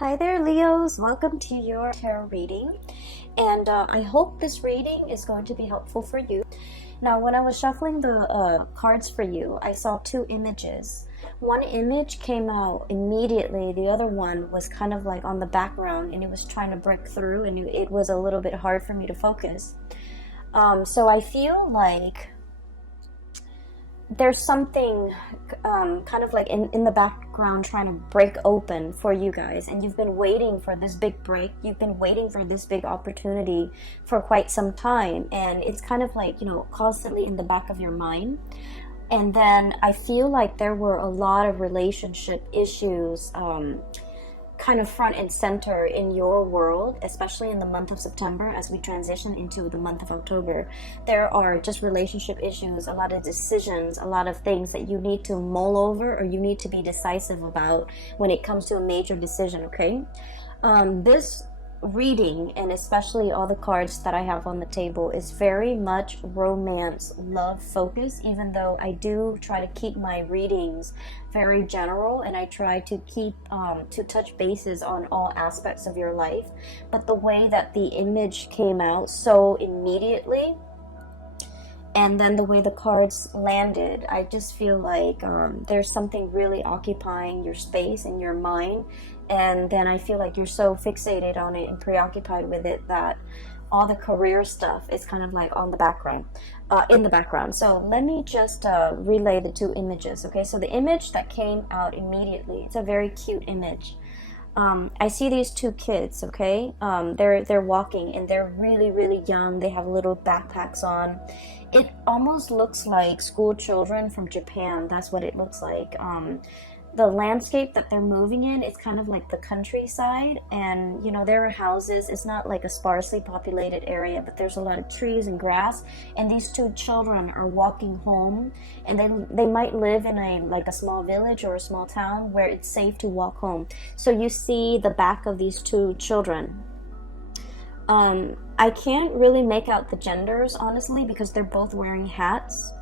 Hi there, Leos. Welcome to your tarot reading. And I hope this reading is going to be helpful for you. Now, when I was shuffling the cards for you, I saw two images. One image came out immediately. The other one was kind of like on the background, and it was trying to break through, and it was a little bit hard for me to focus. So I feel like there's something kind of like in the background trying to break open for you guys, and you've been waiting for this big break. You've been waiting for this big opportunity for quite some time, and it's kind of like, constantly in the back of your mind. And then I feel like there were a lot of relationship issues kind of front and center in your world, especially in the month of September as we transition into the month of October. There are just relationship issues, a lot of decisions, a lot of things that you need to mull over or you need to be decisive about when it comes to a major decision, okay? This reading, and especially all the cards that I have on the table, is very much romance, love focused, even though I do try to keep my readings very general, and I try to keep to touch bases on all aspects of your life. But the way that the image came out so immediately, and then the way the cards landed, I just feel like there's something really occupying your space and your mind. And then I feel like you're so fixated on it and preoccupied with it that all the career stuff is kind of like on the background, in the background. So let me just relay the two images, okay? So the image that came out immediately, it's a very cute image. I see these two kids, okay? They're walking, and they're really, really young. They have little backpacks on. It almost looks like school children from Japan. That's what it looks like. The landscape that they're moving in is kind of like the countryside, and there are houses. It's not like a sparsely populated area, but there's a lot of trees and grass, and these two children are walking home, and they might live in a small village or a small town where it's safe to walk home. So you see the back of these two children. I can't really make out the genders, honestly, because they're both wearing hats.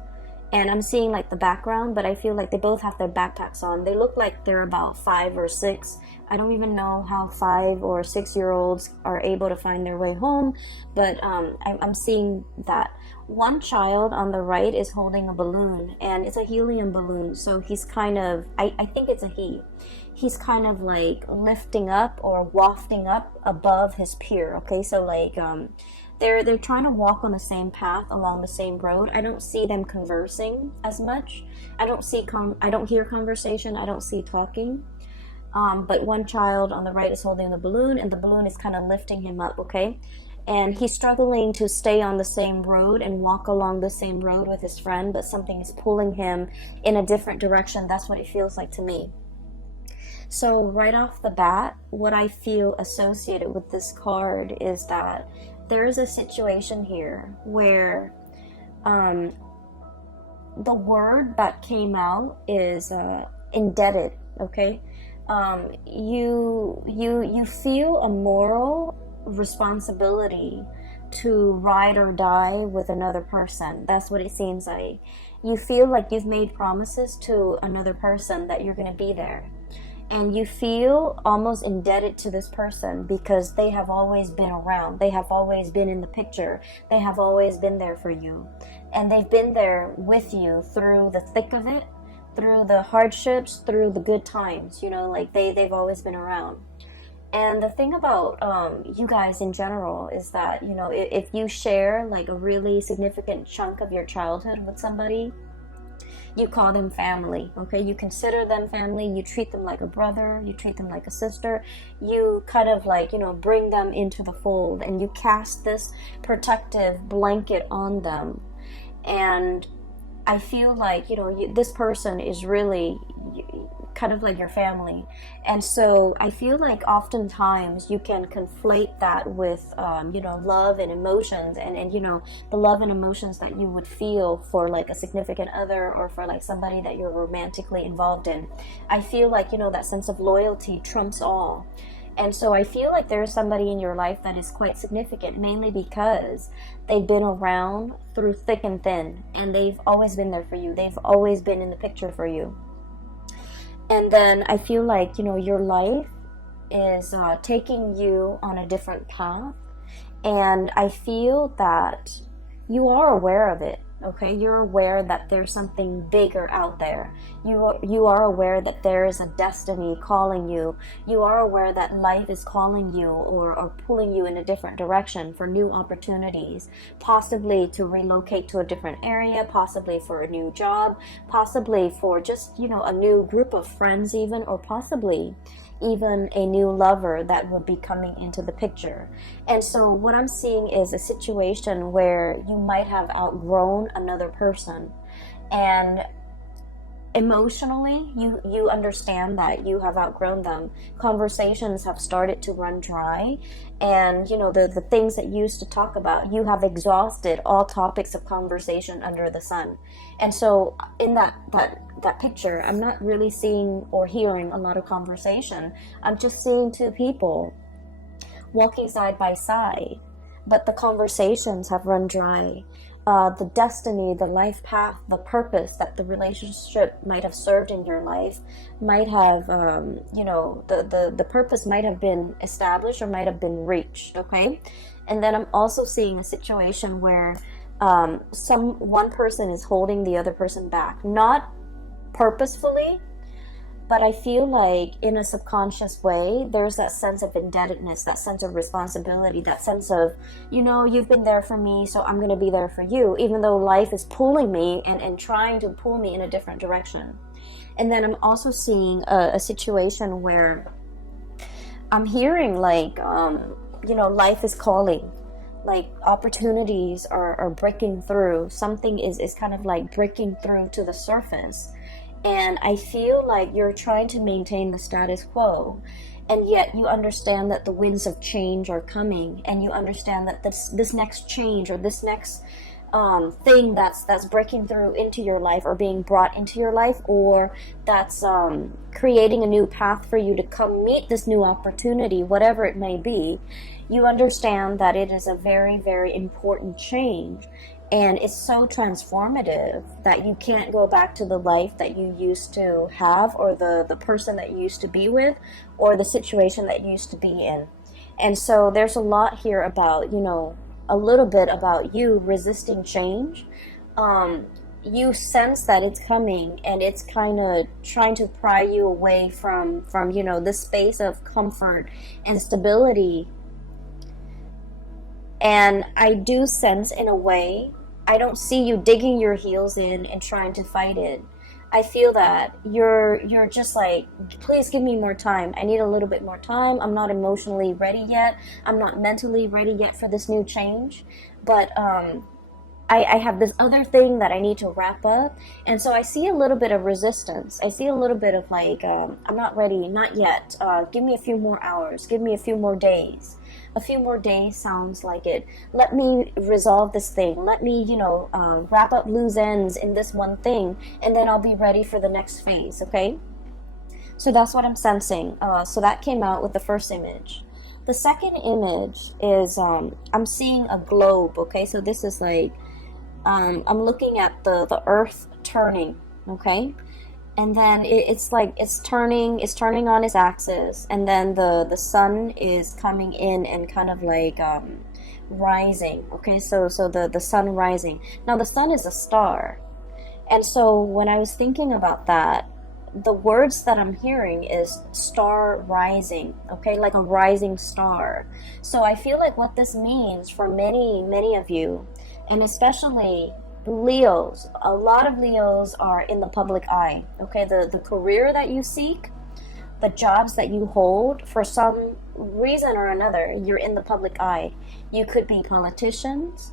And I'm seeing like the background, but I feel like they both have their backpacks on. They look like they're about 5 or 6. I don't even know how 5 or 6-year-olds are able to find their way home, but I'm seeing that. One child on the right is holding a balloon, and it's a helium balloon, so he's kind of, I think it's a he. He's kind of like lifting up or wafting up above his peer, okay? So like, they're trying to walk on the same path along the same road. I don't see them conversing as much. I don't hear conversation. I don't see talking. But one child on the right is holding the balloon, and the balloon is kind of lifting him up, okay? And he's struggling to stay on the same road and walk along the same road with his friend, but something is pulling him in a different direction. That's what it feels like to me. So right off the bat, what I feel associated with this card is that there is a situation here where the word that came out is indebted, okay? You feel a moral responsibility to ride or die with another person. That's what it seems like. You feel like you've made promises to another person that you're going to be there. And you feel almost indebted to this person because they have always been around. They have always been in the picture. They have always been there for you. And they've been there with you through the thick of it, through the hardships, through the good times. Like they've always been around. And the thing about you guys in general is that, if you share like a really significant chunk of your childhood with somebody, you call them family, okay? You consider them family. You treat them like a brother. You treat them like a sister. You kind of like, bring them into the fold, and you cast this protective blanket on them. And I feel like, this person is really kind of like your family. And so I feel like oftentimes you can conflate that with, love and emotions, and the love and emotions that you would feel for like a significant other or for like somebody that you're romantically involved in. I feel like, that sense of loyalty trumps all. And so I feel like there's somebody in your life that is quite significant, mainly because they've been around through thick and thin, and they've always been there for you. They've always been in the picture for you. And then I feel like, your life is taking you on a different path, and I feel that you are aware of it. Okay, you're aware that there's something bigger out there. You are aware that there is a destiny calling you. You are aware that life is calling you or pulling you in a different direction for new opportunities, possibly to relocate to a different area, possibly for a new job, possibly for just, a new group of friends even, or possibly even a new lover that would be coming into the picture. And so what I'm seeing is a situation where you might have outgrown another person, and emotionally you understand that you have outgrown them. Conversations have started to run dry, and the things that you used to talk about, you have exhausted all topics of conversation under the sun. And so in that picture, I'm not really seeing or hearing a lot of conversation. I'm just seeing two people walking side by side, but the conversations have run dry. The destiny, the life path, the purpose that the relationship might have served in your life might have, the purpose might have been established or might have been reached, okay? And then I'm also seeing a situation where one person is holding the other person back, not purposefully, but I feel like in a subconscious way, there's that sense of indebtedness, that sense of responsibility, that sense of, you've been there for me, so I'm going to be there for you, even though life is pulling me and trying to pull me in a different direction. And then I'm also seeing a situation where I'm hearing life is calling. Like opportunities are breaking through. Something is kind of like breaking through to the surface. And I feel like you're trying to maintain the status quo, and yet you understand that the winds of change are coming, and you understand that this next change or this next thing that's breaking through into your life or being brought into your life, or that's creating a new path for you to come meet this new opportunity, whatever it may be, you understand that it is a very, very important change. And it's so transformative that you can't go back to the life that you used to have, or the person that you used to be with, or the situation that you used to be in. And so there's a lot here about, a little bit about you resisting change. You sense that it's coming, and it's kind of trying to pry you away from this space of comfort and stability. And I do sense, in a way, I don't see you digging your heels in and trying to fight it. I feel that you're just like, please give me more time. I need a little bit more time. I'm not emotionally ready yet. I'm not mentally ready yet for this new change. But I have this other thing that I need to wrap up. And so I see a little bit of resistance. I see a little bit of like, I'm not ready, not yet. Give me a few more hours. Give me a few more days. A few more days sounds like it. Let me resolve this thing. Let me, wrap up loose ends in this one thing, and then I'll be ready for the next phase, okay? So that's what I'm sensing. So that came out with the first image. The second image is, I'm seeing a globe, okay? So this is like, I'm looking at the earth turning, okay? And then it's like it's turning on its axis, and then the sun is coming in and kind of like rising. Okay, so the sun rising. Now the sun is a star, and so when I was thinking about that, the words that I'm hearing is star rising. Okay, like a rising star. So I feel like what this means for many of you, and especially Leos, a lot of Leos are in the public eye. Okay, the career that you seek, the jobs that you hold, for some reason or another, you're in the public eye. You could be politicians,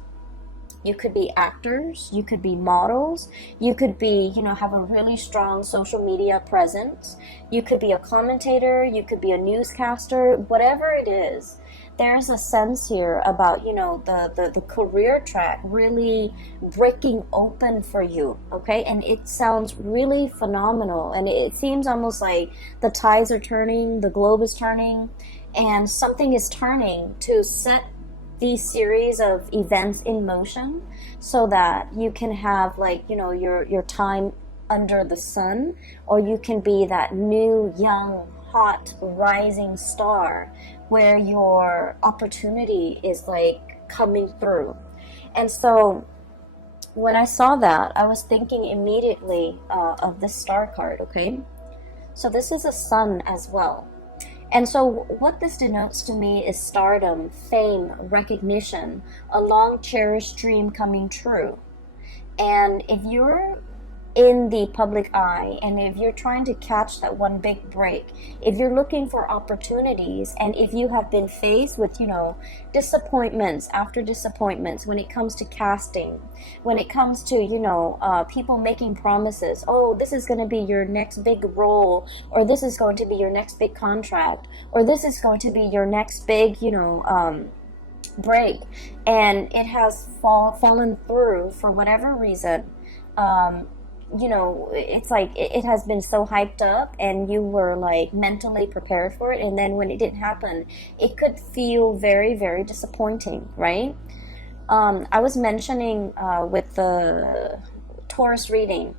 you could be actors, you could be models, you could be, have a really strong social media presence, you could be a commentator, you could be a newscaster, whatever it is. There's a sense here about, the career track really breaking open for you, okay? And it sounds really phenomenal, and it seems almost like the tides are turning, the globe is turning, and something is turning to set these series of events in motion so that you can have your time under the sun, or you can be that new, young, hot rising star where your opportunity is like coming through. And so when I saw that, I was thinking immediately of this star card, okay? So this is a sun as well. And so what this denotes to me is stardom, fame, recognition, a long cherished dream coming true. And if you're in the public eye, and if you're trying to catch that one big break, if you're looking for opportunities, and if you have been faced with, disappointments after disappointments when it comes to casting, when it comes to, people making promises, oh, this is going to be your next big role, or this is going to be your next big contract, or this is going to be your next big, break, and it has fallen through for whatever reason. It's like it has been so hyped up and you were like mentally prepared for it, and then when it didn't happen, it could feel very, very disappointing, right? I was mentioning with the Taurus reading,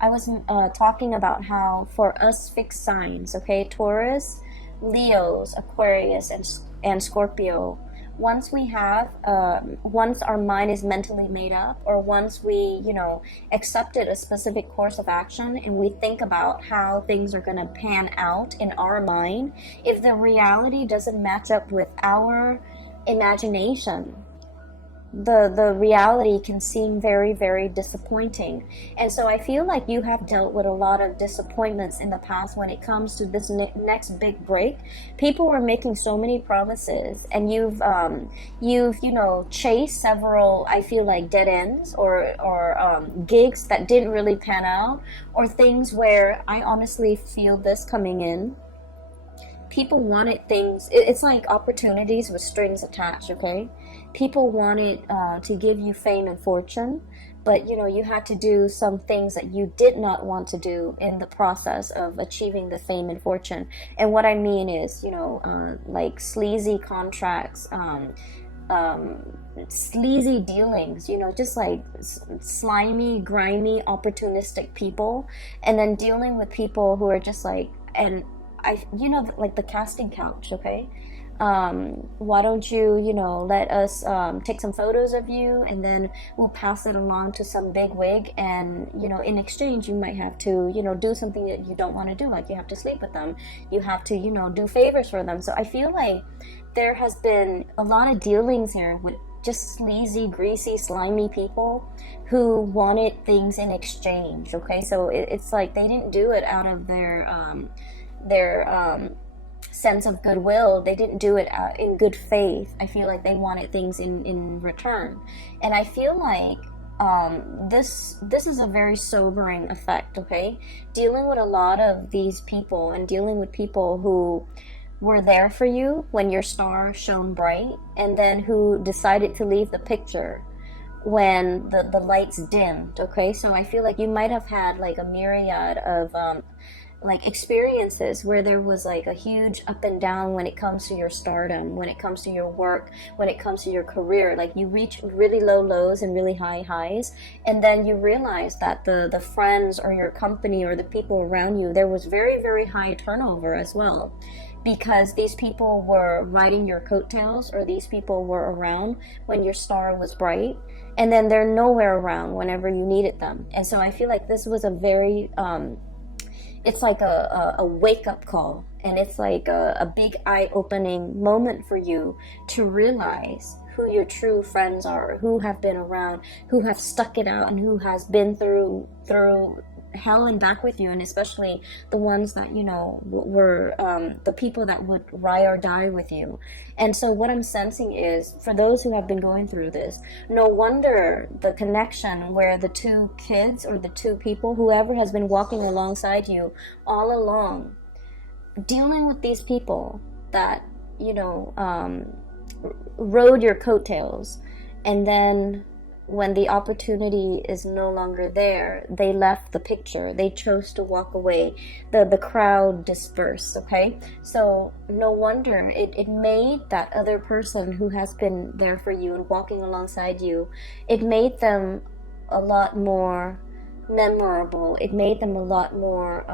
I was talking about how for us fixed signs, okay, Taurus, Leos, Aquarius, and Scorpio, once our mind is mentally made up, or once we, accepted a specific course of action and we think about how things are going to pan out in our mind, if the reality doesn't match up with our imagination, the reality can seem very, very disappointing. And so I feel like you have dealt with a lot of disappointments in the past when it comes to this next big break. People were making so many promises, and you've chased several, I feel like, dead ends, or gigs that didn't really pan out, or things where I honestly feel this coming in. People wanted things, it's like opportunities with strings attached, okay? People wanted to give you fame and fortune, but you had to do some things that you did not want to do in the process of achieving the fame and fortune. And what I mean is, like sleazy contracts, sleazy dealings, just like slimy, grimy, opportunistic people, and then dealing with people who are just like, and like the casting couch, okay? Why don't you, let us take some photos of you, and then we'll pass it along to some big wig, and, in exchange, you might have to, do something that you don't want to do, like you have to sleep with them, you have to, do favors for them. So I feel like there has been a lot of dealings here with just sleazy, greasy, slimy people who wanted things in exchange, okay? So it's like they didn't do it out of their sense of goodwill. They didn't do it in good faith. I feel like they wanted things in return, and I feel like this is a very sobering effect, okay? Dealing with a lot of these people, and dealing with people who were there for you when your star shone bright, and then who decided to leave the picture when the lights dimmed, okay? So I feel like you might have had like a myriad of like experiences where there was like a huge up and down when it comes to your stardom, when it comes to your work, when it comes to your career. Like you reach really low lows and really high highs, and then you realize that the friends or your company or the people around you, there was very, very high turnover as well, because these people were riding your coattails, or these people were around when your star was bright, and then they're nowhere around whenever you needed them. And so I feel like this was a very it's like a wake-up call, and it's like a big eye-opening moment for you to realize who your true friends are, who have been around, who have stuck it out, and who has been through hell and back with you, and especially the ones that were the people that would ride or die with you. And so what I'm sensing is, for those who have been going through this, no wonder the connection where the two kids, or the two people, whoever has been walking alongside you all along, dealing with these people that rode your coattails, and then when the opportunity is no longer there, they left the picture. They chose to walk away. The crowd dispersed, okay? So no wonder it made that other person who has been there for you and walking alongside you, it made them a lot more memorable. It made them a lot more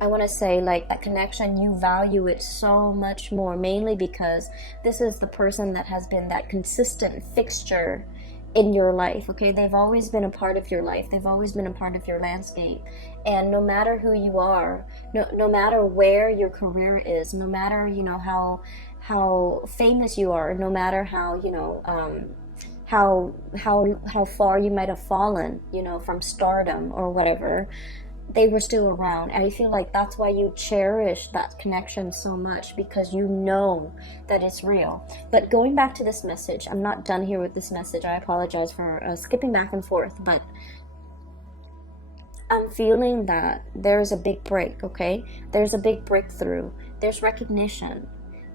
I want to say, like, that connection, you value it so much more, mainly because this is the person that has been that consistent fixture in your life. Okay, they've always been a part of your life, they've always been a part of your landscape, and no matter who you are, no matter where your career is, no matter, you know, how famous you are, no matter how, you know, how far you might have fallen, you know, from stardom or whatever, they were still around. And I feel like that's why you cherish that connection so much, because you know that it's real. But going back to this message, I'm not done here with this message. I apologize for skipping back and forth, but I'm feeling that there's a big break, okay? There's a big breakthrough. There's recognition.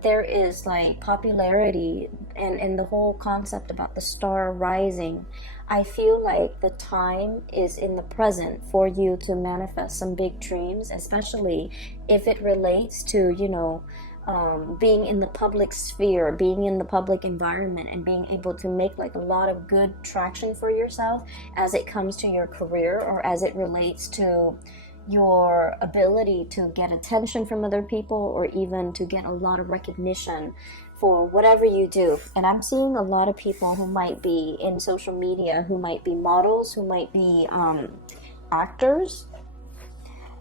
There is like popularity, and the whole concept about the star rising. I feel like the time is in the present for you to manifest some big dreams, especially if it relates to, you know, being in the public sphere, being in the public environment, and being able to make like a lot of good traction for yourself as it comes to your career, or as it relates to your ability to get attention from other people, or even to get a lot of recognition for whatever you do. And I'm seeing a lot of people who might be in social media, who might be models, who might be actors,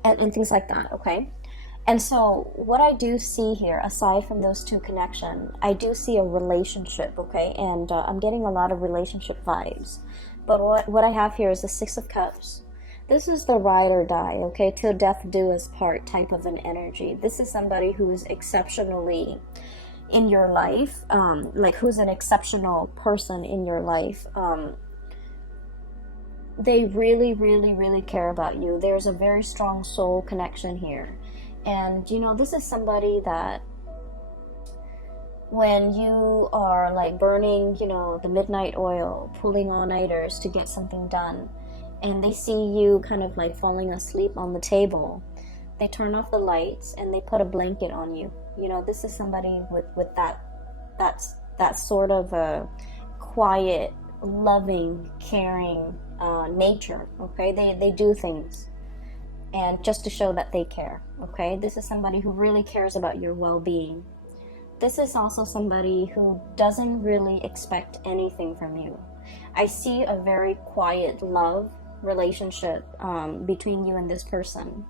and things like that, okay? And so what I do see here, aside from those two connections, I do see a relationship, okay? And I'm getting a lot of relationship vibes. But what I have here is the Six of Cups. This is the ride or die, okay? Till death do us part type of an energy. This is somebody who is exceptionally in your life, like who's an exceptional person in your life. They really, really, really care about you. There's a very strong soul connection here. And, you know, this is somebody that when you are like burning, you know, the midnight oil, pulling all-nighters to get something done, and they see you kind of like falling asleep on the table, they turn off the lights and they put a blanket on you. You know, this is somebody with that sort of a quiet, loving, caring nature, okay? They do things, and just to show that they care, okay? This is somebody who really cares about your well-being. This is also somebody who doesn't really expect anything from you. I see a very quiet love relationship between you and this person.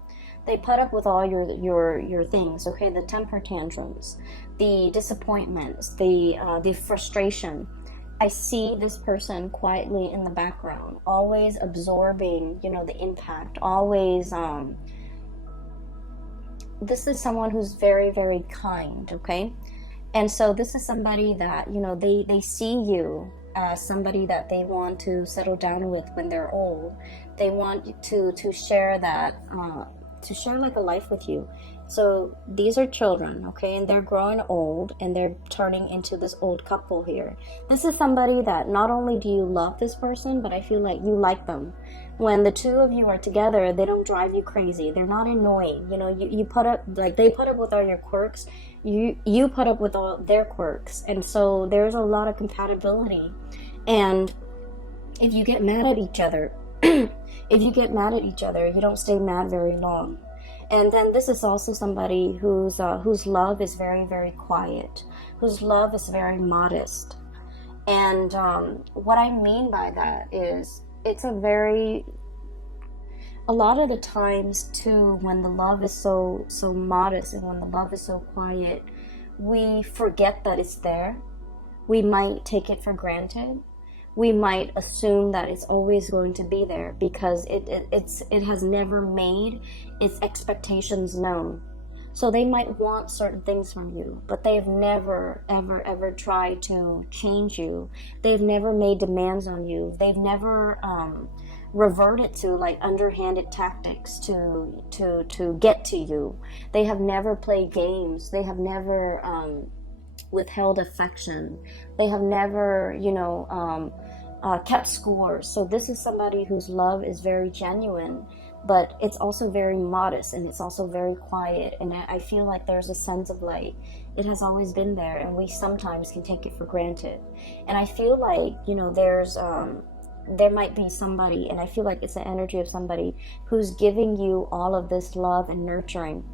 They put up with all your things, okay? The temper tantrums, the disappointments, the frustration. I see this person quietly in the background, always absorbing, you know, the impact, always, this is someone who's very, very kind, okay? And so this is somebody that, you know, they see you as somebody that they want to settle down with when they're old. They want to share that, to share like a life with you. So these are children, okay, and they're growing old, and they're turning into this old couple here. This is somebody that not only do you love this person, but I feel like you like them. When the two of you are together, they don't drive you crazy. They're not annoying. You know, you put up, like, they put up with all your quirks. You put up with all their quirks. And so there's a lot of compatibility. And if you get mad at each other, you don't stay mad very long. And then this is also somebody whose love is very, very quiet, whose love is very modest. And what I mean by that is, it's a lot of the times too, when the love is so modest, and when the love is so quiet, we forget that it's there. We might take it for granted. We might assume that it's always going to be there, because it has never made its expectations known. So they might want certain things from you, but they've never, ever tried to change you. They've never made demands on you. They've never reverted to like underhanded tactics to get to you. They have never played games. They have never withheld affection. They have never, kept score. So this is somebody whose love is very genuine, but it's also very modest, and it's also very quiet. And I feel like there's a sense of like, it has always been there, and we sometimes can take it for granted. And I feel like, there's there might be somebody, and I feel like it's the energy of somebody who's giving you all of this love and nurturing.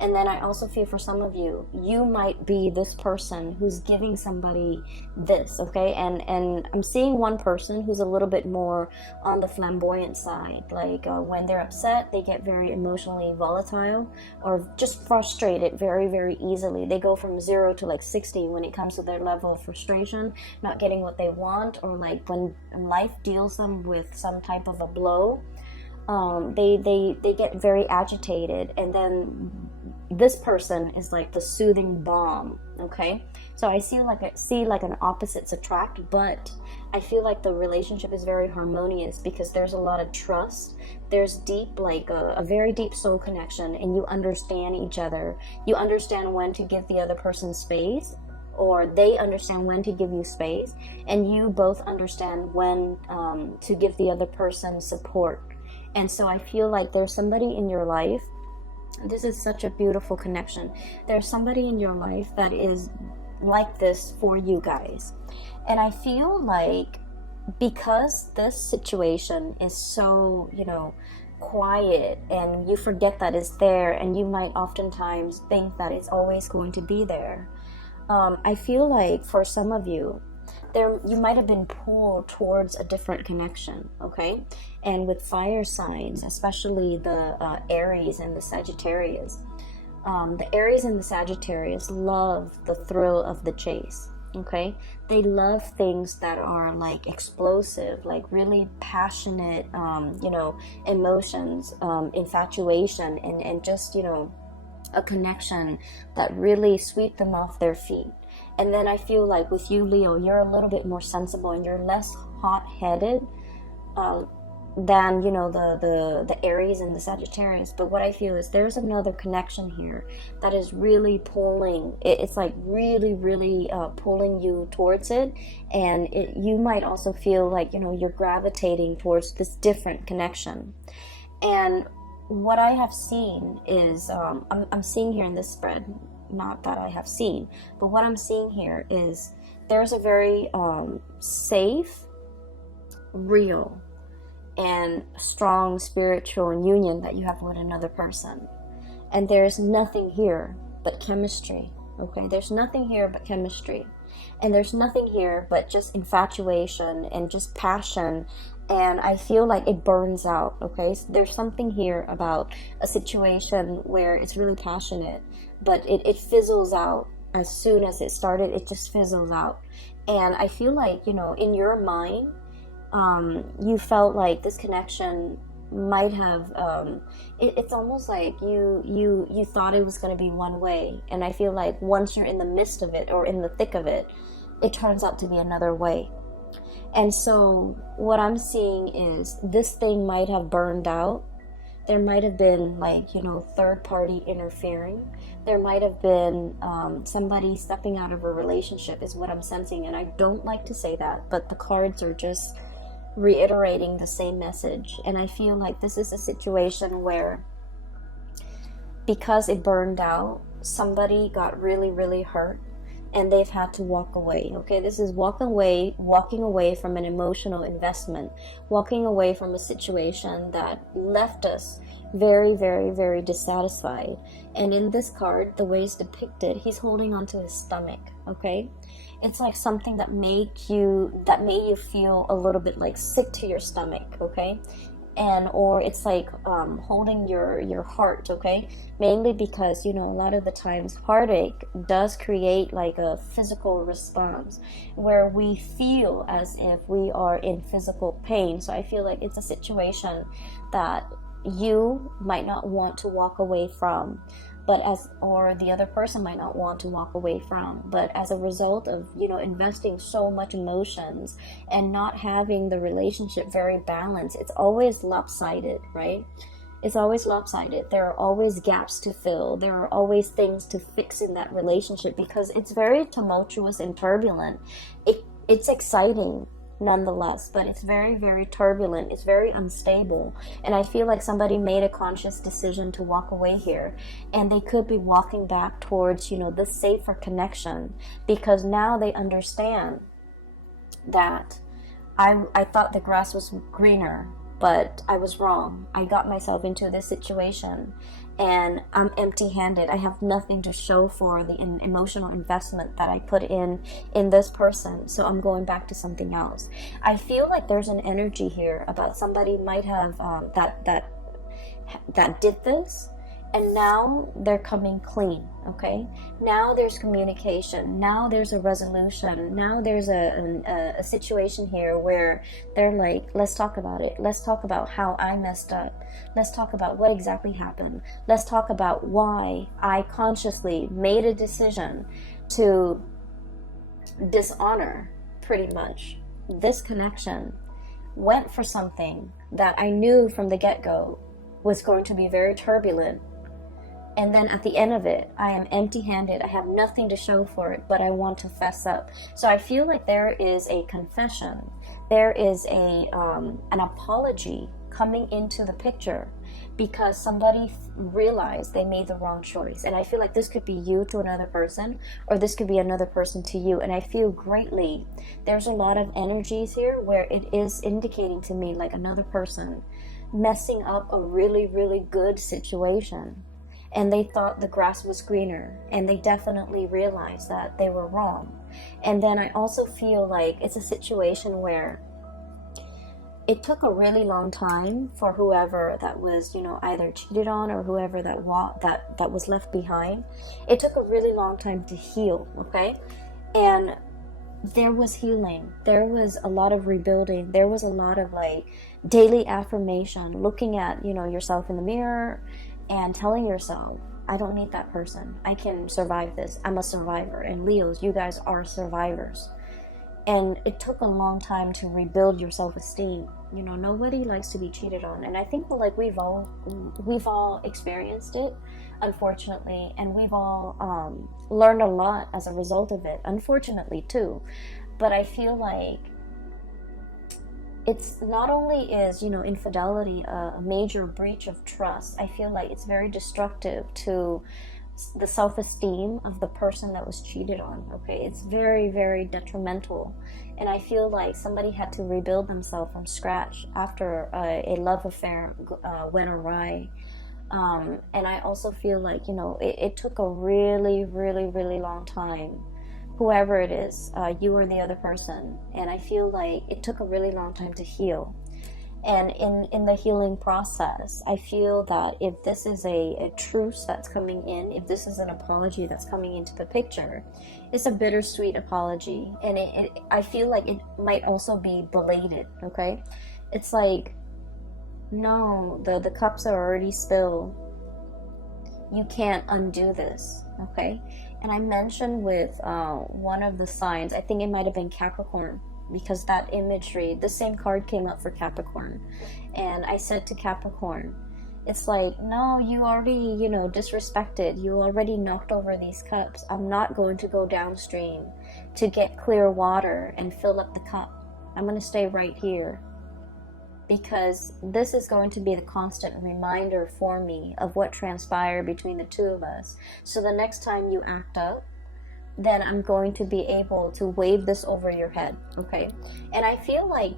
And then I also feel for some of you, you might be this person who's giving somebody this, okay? And I'm seeing one person who's a little bit more on the flamboyant side. Like when they're upset, they get very emotionally volatile or just frustrated very, very easily. They go from 0 to like 60 when it comes to their level of frustration, not getting what they want, or like when life deals them with some type of a blow. They get very agitated, and then this person is like the soothing balm, okay? So I see like an opposites attract, but I feel like the relationship is very harmonious because there's a lot of trust. There's deep, like a very deep soul connection, and you understand each other. You understand when to give the other person space, or they understand when to give you space, and you both understand when to give the other person support. And so I feel like there's somebody in your life. This is such a beautiful connection. There's somebody in your life that is like this for you guys. And I feel like because this situation is so, quiet, and you forget that it's there, and you might oftentimes think that it's always going to be there. I feel like for some of you, you might have been pulled towards a different connection, okay? And with fire signs, especially the Aries and the Sagittarius, the Aries and the Sagittarius love the thrill of the chase, okay? They love things that are like explosive, like really passionate, emotions, infatuation, and just, a connection that really sweep them off their feet. And then I feel like with you, Leo, you're a little bit more sensible and you're less hot-headed than, the Aries and the Sagittarius. But what I feel is there's another connection here that is really pulling. It's like really, really pulling you towards it. And you might also feel like, you're gravitating towards this different connection. And what I have seen is, I'm seeing here in this spread, not that I have seen, but what I'm seeing here is there's a very safe, real, and strong spiritual union that you have with another person. And there's nothing here but chemistry, okay? There's nothing here but chemistry. And there's nothing here but just infatuation and just passion. And I feel like it burns out, okay? So there's something here about a situation where it's really passionate, but it fizzles out as soon as it started. It just fizzles out. And I feel like, in your mind, you felt like this connection might have, it's almost like you thought it was going to be one way. And I feel like once you're in the midst of it or in the thick of it, it turns out to be another way. And so what I'm seeing is this thing might have burned out. There might have been third party interfering. There might have been somebody stepping out of a relationship is what I'm sensing. And I don't like to say that, but the cards are just reiterating the same message. And I feel like this is a situation where because it burned out, somebody got really, really hurt. And they've had to walk away, okay? This is walking away from an emotional investment, walking away from a situation that left us very, very, very dissatisfied. And in this card, the way it's depicted, he's holding onto his stomach, okay? It's like something that made you feel a little bit like sick to your stomach, okay? Or it's like holding your heart, okay? Mainly because, a lot of the times heartache does create like a physical response where we feel as if we are in physical pain. So I feel like it's a situation that you might not want to walk away from, or the other person might not want to walk away from. But as a result of, investing so much emotions and not having the relationship very balanced, it's always lopsided, right? It's always lopsided. There are always gaps to fill. There are always things to fix in that relationship because it's very tumultuous and turbulent. It's exciting nonetheless, but it's very, very turbulent. It's very unstable. And I feel like somebody made a conscious decision to walk away here, and they could be walking back towards, the safer connection, because now they understand that I thought the grass was greener, but I was wrong. I got myself into this situation and I'm empty-handed. I have nothing to show for the emotional investment that I put in this person, so I'm going back to something else. I feel like there's an energy here about somebody might have that did this, and now they're coming clean. Okay, now there's communication, now there's a resolution, now there's a situation here where they're like, let's talk about it, let's talk about how I messed up, let's talk about what exactly happened, let's talk about why I consciously made a decision to dishonor pretty much this connection, went for something that I knew from the get-go was going to be very turbulent. And then at the end of it, I am empty-handed. I have nothing to show for it, but I want to fess up. So I feel like there is a confession. There is an apology coming into the picture because somebody realized they made the wrong choice. And I feel like this could be you to another person, or this could be another person to you. And I feel greatly, there's a lot of energies here where it is indicating to me like another person messing up a really, really good situation. And they thought the grass was greener, and they definitely realized that they were wrong. And then I also feel like it's a situation where it took a really long time for whoever that was, either cheated on or whoever that was left behind. It took a really long time to heal, okay? And there was healing. There was a lot of rebuilding. There was a lot of like daily affirmation, looking at, yourself in the mirror and telling yourself, I don't need that person. I can survive this. I'm a survivor. And Leos, you guys are survivors. And it took a long time to rebuild your self-esteem. Nobody likes to be cheated on. And I think like we've all experienced it, unfortunately, and we've all learned a lot as a result of it, unfortunately too. But I feel like it's not only is, infidelity a major breach of trust, I feel like it's very destructive to the self-esteem of the person that was cheated on, okay? It's very, very detrimental. And I feel like somebody had to rebuild themselves from scratch after a love affair went awry. And I also feel like, it took a really, really, really long time, whoever it is, you or the other person. And I feel like it took a really long time to heal. And in the healing process, I feel that if this is a truce that's coming in, if this is an apology that's coming into the picture, it's a bittersweet apology. And I feel like it might also be belated, okay? It's like, no, the cups are already spilled. You can't undo this, okay? And I mentioned with one of the signs, I think it might have been Capricorn, because that imagery, the same card came up for Capricorn. And I said to Capricorn, it's like, no, you already, disrespected. You already knocked over these cups. I'm not going to go downstream to get clear water and fill up the cup. I'm going to stay right here, because this is going to be the constant reminder for me of what transpired between the two of us. So the next time you act up, then I'm going to be able to wave this over your head, okay? And I feel like,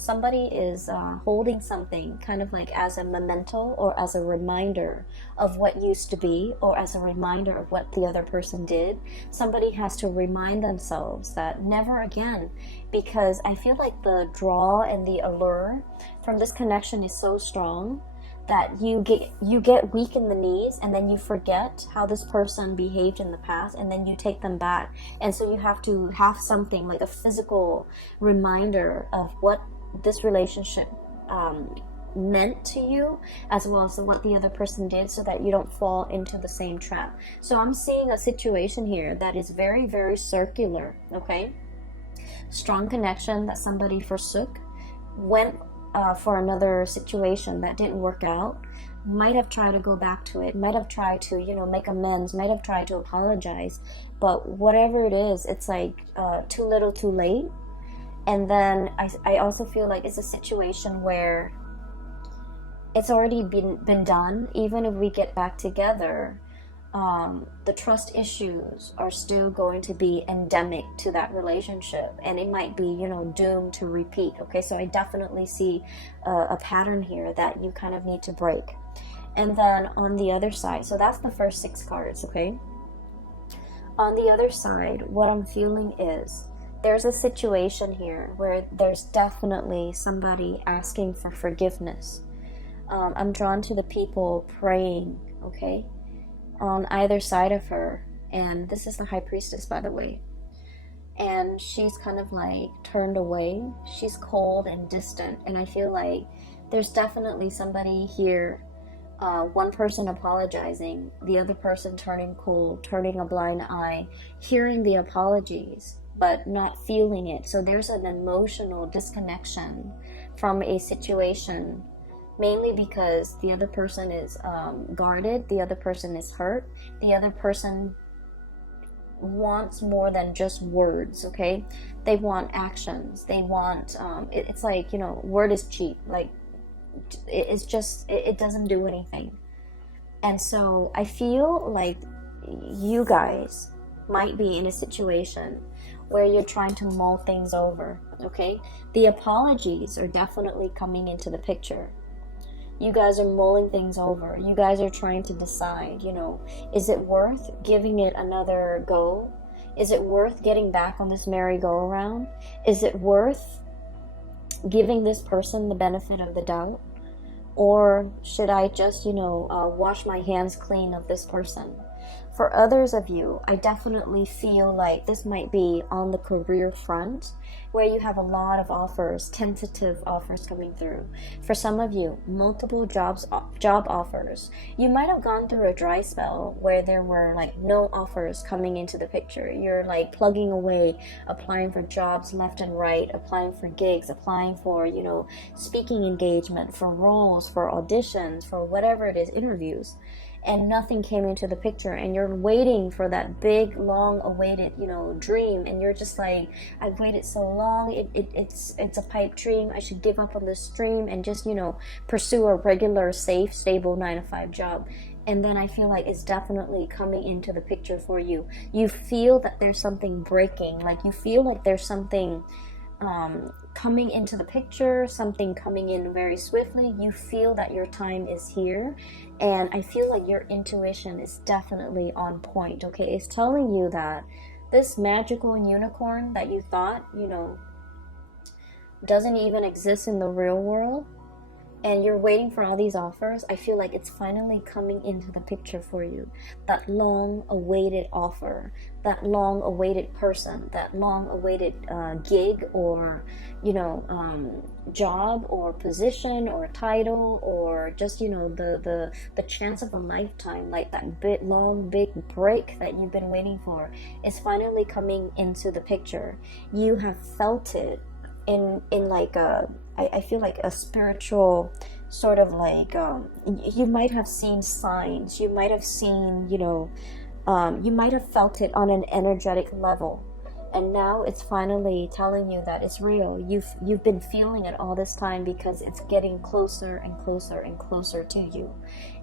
somebody is holding something kind of like as a memento or as a reminder of what used to be, or as a reminder of what the other person did. Somebody has to remind themselves that never again, because I feel like the draw and the allure from this connection is so strong that you get weak in the knees, and then you forget how this person behaved in the past, and then you take them back. And so you have to have something like a physical reminder of what this relationship meant to you, as well as what the other person did, so that you don't fall into the same trap. So I'm seeing a situation here that is very, very circular, okay? Strong connection that somebody forsook, went for another situation that didn't work out, might have tried to go back to it, might have tried to, make amends, might have tried to apologize, but whatever it is, it's like too little too late. And then I also feel like it's a situation where it's already been done. Even if we get back together, the trust issues are still going to be endemic to that relationship, and it might be, you know, doomed to repeat. Okay, so I definitely see a pattern here that you kind of need to break. And then on the other side, so that's the first 6 cards. Okay, on the other side, what I'm feeling is there's a situation here where there's definitely somebody asking for forgiveness. I'm drawn to the people praying, okay, on either side of her. And this is the High Priestess, by the way. And she's kind of like turned away. She's cold and distant. And I feel like there's definitely somebody here, one person apologizing, the other person turning cold, turning a blind eye, hearing the apologies, but not feeling it. So there's an emotional disconnection from a situation, mainly because the other person is guarded, the other person is hurt, the other person wants more than just words. Okay, they want actions, they want it's like, you know, word is cheap. Like, it's just, it doesn't do anything. And so I feel like you guys might be in a situation where you're trying to mull things over. Okay, the apologies are definitely coming into the picture. You guys are mulling things over. You guys are trying to decide, you know, is it worth giving it another go? Is it worth getting back on this merry-go-round? Is it worth giving this person the benefit of the doubt? Or should I just, you know, wash my hands clean of this person? For others of you, I definitely feel like this might be on the career front, where you have a lot of offers, tentative offers coming through. For some of you, multiple job offers. You might have gone through a dry spell where there were like no offers coming into the picture. You're like plugging away, applying for jobs left and right, applying for gigs, applying for, you know, speaking engagement, for roles, for auditions, for whatever it is, interviews. And nothing came into the picture, and you're waiting for that big, long-awaited, you know, dream, and you're just like, I've waited so long, it's a pipe dream, I should give up on this dream and just, you know, pursue a regular, safe, stable 9-to-5 job. And then I feel like it's definitely coming into the picture for you. You feel that there's something breaking, like you feel like there's something coming into the picture, something coming in very swiftly. You feel that your time is here, and I feel like your intuition is definitely on point. Okay, it's telling you that this magical unicorn that you thought, you know, doesn't even exist in the real world, and you're waiting for all these offers, I feel like it's finally coming into the picture for you. That long-awaited offer, that long-awaited person, that long-awaited gig, or, you know, job or position or title, or just, you know, the chance of a lifetime, like that big break that you've been waiting for, is finally coming into the picture. You have felt it in like a, I feel like a spiritual sort of like, you might have seen signs, you might have seen, you know, you might have felt it on an energetic level, and now it's finally telling you that it's real. You've been feeling it all this time because it's getting closer and closer and closer to you.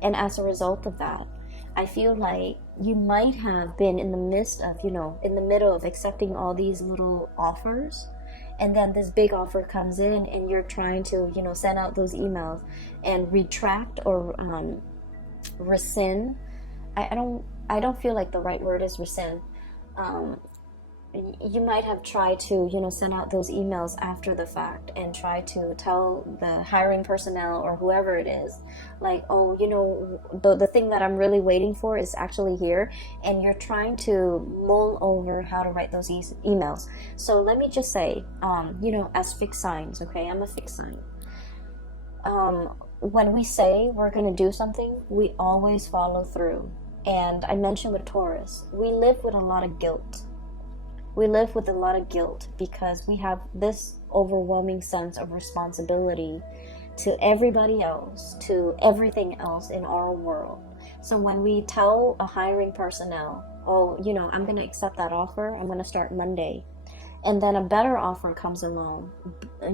And as a result of that, I feel like you might have been in the midst of, you know, in the middle of accepting all these little offers, and then this big offer comes in, and you're trying to, you know, send out those emails and retract or rescind. I don't feel like the right word is rescind. You might have tried to, you know, send out those emails after the fact and try to tell the hiring personnel or whoever it is, like, oh, you know, the thing that I'm really waiting for is actually here, and you're trying to mull over how to write those emails. So let me just say, you know, as fixed signs, okay, I'm a fixed sign. When we say we're going to do something, we always follow through. And I mentioned with Taurus, we live with a lot of guilt. We live with a lot of guilt because we have this overwhelming sense of responsibility to everybody else, to everything else in our world. So when we tell a hiring personnel, oh, you know, I'm going to accept that offer, I'm going to start Monday, and then a better offer comes along,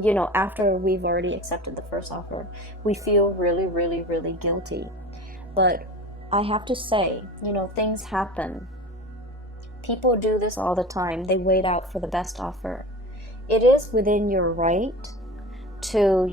you know, after we've already accepted the first offer, we feel really, really, really guilty. But I have to say, you know, things happen. People do this all the time. They wait out for the best offer. It is within your right to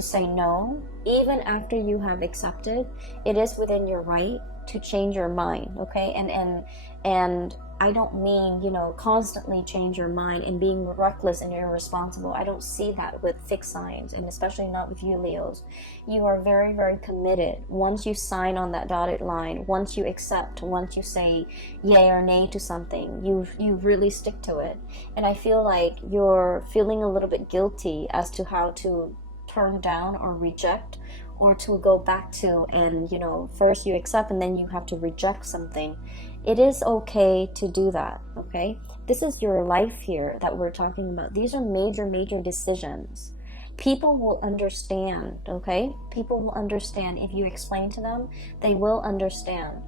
say no, even after you have accepted. It is within your right to change your mind, okay? And I don't mean, you know, constantly change your mind and being reckless and irresponsible. I don't see that with fixed signs, and especially not with you, Leos. You are very, very committed. Once you sign on that dotted line, once you accept, once you say yay or nay to something, you really stick to it. And I feel like you're feeling a little bit guilty as to how to turn down or reject, or to go back to, and you know, first you accept and then you have to reject something. It is okay to do that, okay? This is your life here that we're talking about. These are major, major decisions. People will understand, okay? People will understand if you explain to them. They will understand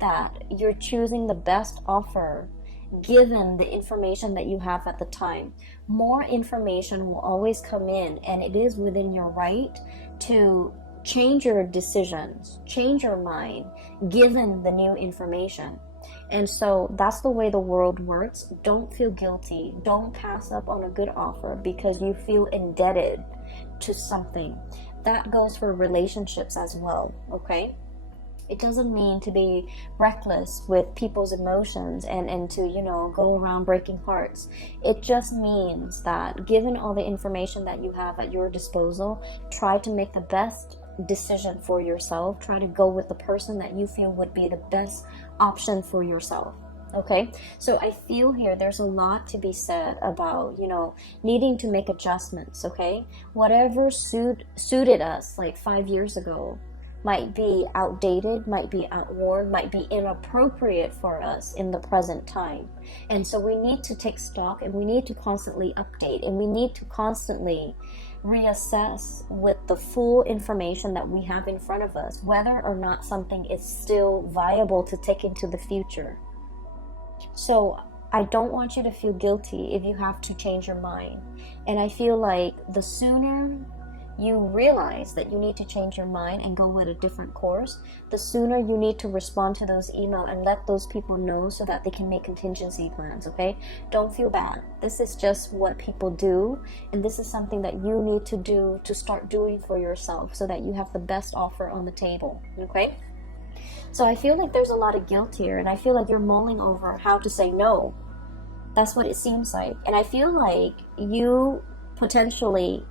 that you're choosing the best offer given the information that you have at the time. More information will always come in, and it is within your right to change your decisions, change your mind, given the new information. And so that's the way the world works. Don't feel guilty. Don't pass up on a good offer because you feel indebted to something. That goes for relationships as well, okay? It doesn't mean to be reckless with people's emotions and to, you know, go around breaking hearts. It just means that given all the information that you have at your disposal, try to make the best decision for yourself. Try to go with the person that you feel would be the best option for yourself. Okay, so I feel here there's a lot to be said about, you know, needing to make adjustments. Okay, whatever suited us like 5 years ago might be outdated, might be outworn, might be inappropriate for us in the present time. And so we need to take stock, and we need to constantly update, and we need to constantly reassess with the full information that we have in front of us, whether or not something is still viable to take into the future. So I don't want you to feel guilty if you have to change your mind. And I feel like the sooner you realize that you need to change your mind and go with a different course, the sooner you need to respond to those emails and let those people know so that they can make contingency plans, okay? Don't feel bad. This is just what people do, and this is something that you need to do, to start doing for yourself so that you have the best offer on the table, okay? So I feel like there's a lot of guilt here, and I feel like you're mulling over how to say no. That's what it seems like. And I feel like you potentially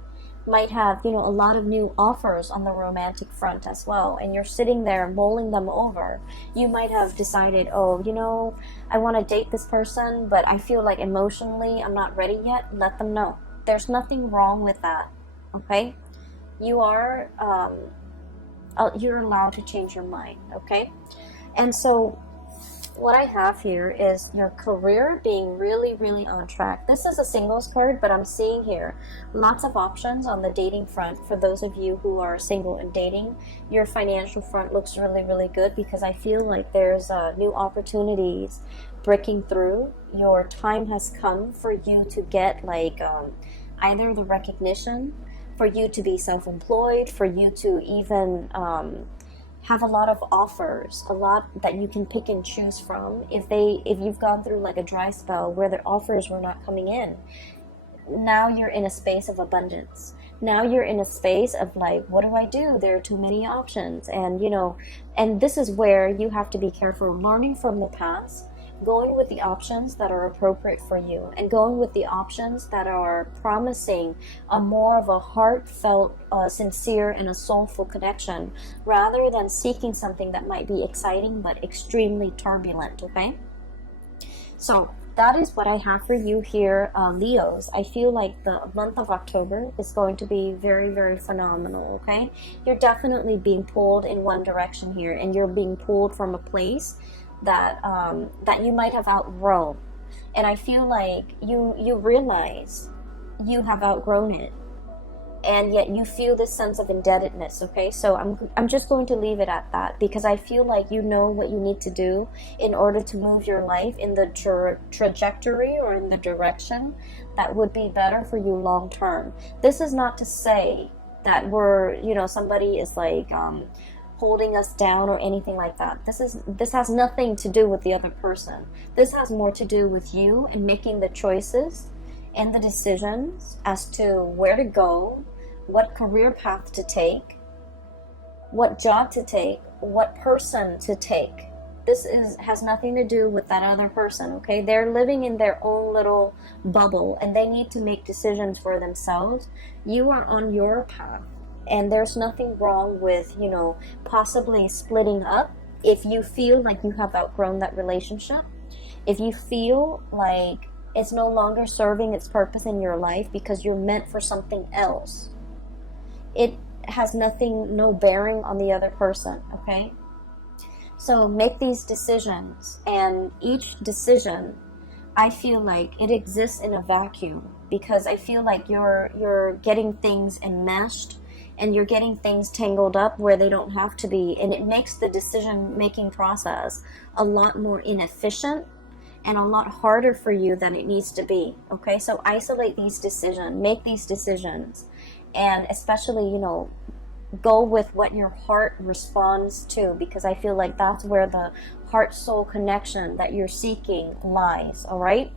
might have, you know, a lot of new offers on the romantic front as well, and you're sitting there mulling them over. You might have decided, oh, you know, I want to date this person, but I feel like emotionally I'm not ready yet. Let them know. There's nothing wrong with that, okay? You are you're allowed to change your mind, okay? And so what I have here is your career being really, really on track. This is a singles card, but I'm seeing here lots of options on the dating front for those of you who are single and dating. Your financial front looks really, really good because I feel like there's new opportunities breaking through. Your time has come for you to get like either the recognition, for you to be self-employed, for you to even have a lot of offers, a lot that you can pick and choose from. If you've gone through like a dry spell where the offers were not coming in, now you're in a space of abundance. Now you're in a space of like, what do I do? There are too many options. And you know, and this is where you have to be careful, learning from the past, going with the options that are appropriate for you, and going with the options that are promising a more of a heartfelt, sincere, and a soulful connection, rather than seeking something that might be exciting but extremely turbulent, okay? So that is what I have for you here, Leos. I feel like the month of October is going to be very, very phenomenal, okay? You're definitely being pulled in one direction here, and you're being pulled from a place that that you might have outgrown. And I feel like you realize you have outgrown it, and yet you feel this sense of indebtedness, okay? So I'm just going to leave it at that, because I feel like you know what you need to do in order to move your life in the trajectory or in the direction that would be better for you long term. This is not to say that somebody is like holding us down or anything like that. This has nothing to do with the other person. This has more to do with you and making the choices and the decisions as to where to go, what career path to take, what job to take, what person to take. This has nothing to do with that other person, okay? They're living in their own little bubble and they need to make decisions for themselves. You are on your path, and there's nothing wrong with, you know, possibly splitting up if you feel like you have outgrown that relationship. If you feel like it's no longer serving its purpose in your life because you're meant for something else. It has no bearing on the other person, okay? So make these decisions, and each decision, I feel like it exists in a vacuum, because I feel like you're getting things enmeshed and you're getting things tangled up where they don't have to be, and it makes the decision making process a lot more inefficient and a lot harder for you than it needs to be, okay? So isolate these decisions, make these decisions, and especially, you know, go with what your heart responds to, because I feel like that's where the heart-soul connection that you're seeking lies, all right?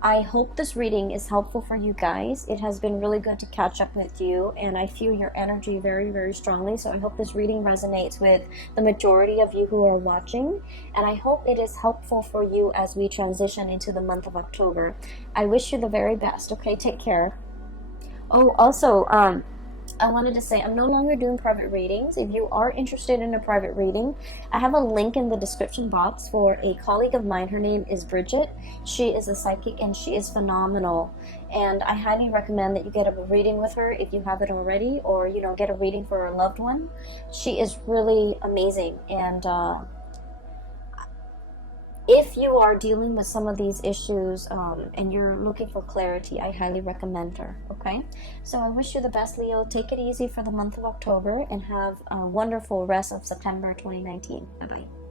I hope this reading is helpful for you guys. It has been really good to catch up with you, and I feel your energy very, very strongly. So I hope this reading resonates with the majority of you who are watching, and I hope it is helpful for you as we transition into the month of October. I wish you the very best, okay? Take care. Oh, also, I wanted to say I'm no longer doing private readings. If you are interested in a private reading, I have a link in the description box for a colleague of mine. Her name is Bridget. She is a psychic and she is phenomenal. And I highly recommend that you get a reading with her if you haven't already, or, you know, get a reading for a loved one. She is really amazing. And if you are dealing with some of these issues and you're looking for clarity, I highly recommend her, okay? So I wish you the best, Leo. Take it easy for the month of October and have a wonderful rest of September 2019. Bye-bye.